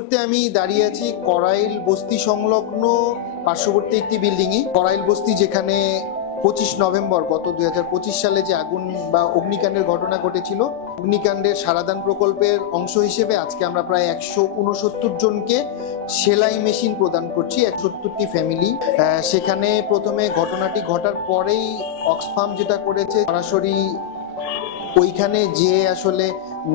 মুহূর্তে আমি দাঁড়িয়ে আছি করাইল বস্তি সংলগ্ন পার্শ্ববর্তী একটি বিল্ডিংয়ে করাইল বস্তি যেখানে পঁচিশ নভেম্বর গত দুই হাজার পঁচিশ সালে যে আগুন বা অগ্নিকাণ্ডের ঘটনা ঘটেছিল, অগ্নিকাণ্ডের সারাদান প্রকল্পের অংশ হিসেবে আজকে আমরা প্রায় একশো উনসত্তর জনকে সেলাই মেশিন প্রদান করছি একসত্তরটি ফ্যামিলি। সেখানে প্রথমে ঘটনাটি ঘটার পরেই অক্সফার্ম যেটা করেছে, সরাসরি ওইখানে যে আসলে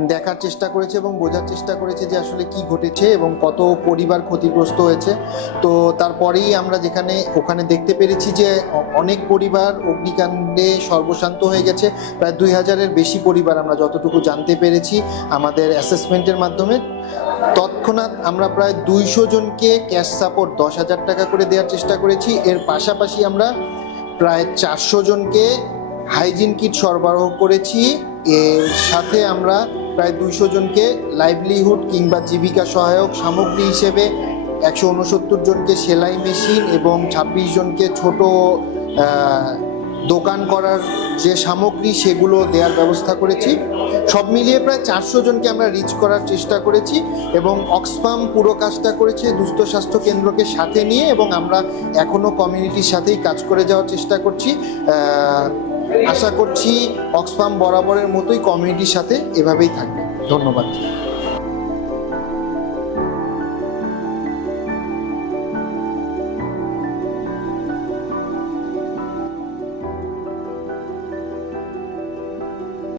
দেখার চেষ্টা করেছে এবং বোঝার চেষ্টা করেছে যে আসলে কি ঘটেছে এবং কত পরিবার ক্ষতিগ্রস্ত হয়েছে। তো তারপরেই আমরা যেখানে, ওখানে দেখতে পেরেছি যে অনেক পরিবার অগ্নিকাণ্ডে সর্বশান্ত হয়ে গেছে। প্রায় দুই হাজারের বেশি পরিবার আমরা যতটুকু জানতে পেরেছি আমাদের অ্যাসেসমেন্টের মাধ্যমে। তৎক্ষণাৎ আমরা প্রায় দুইশো জনকে ক্যাশ সাপোর্ট দশ হাজার টাকা করে দেওয়ার চেষ্টা করেছি। এর পাশাপাশি আমরা প্রায় চারশো জনকে হাইজিন কিট সরবরাহ করেছি। এর সাথে আমরা প্রায় দুইশো জনকে লাইভলিহুড কিংবা জীবিকা সহায়ক সামগ্রী হিসেবে একশো উনসত্তর জনকে সেলাই মেশিন এবং ছাব্বিশ জনকে ছোট দোকান করার যে সামগ্রী সেগুলো দেওয়ার ব্যবস্থা করেছি। সব মিলিয়ে প্রায় চারশো জনকে আমরা রিচ করার চেষ্টা করেছি এবং অক্সফার্ম পুরো কাজটা করেছে দুস্থ স্বাস্থ্য কেন্দ্রকে সাথে নিয়ে এবং আমরা এখনও কমিউনিটির সাথেই কাজ করে যাওয়ার চেষ্টা করছি। আশা করছি অক্সফার্ম বরাবরের মতোই কমিউনিটির সাথে এভাবেই থাকবে। ধন্যবাদ।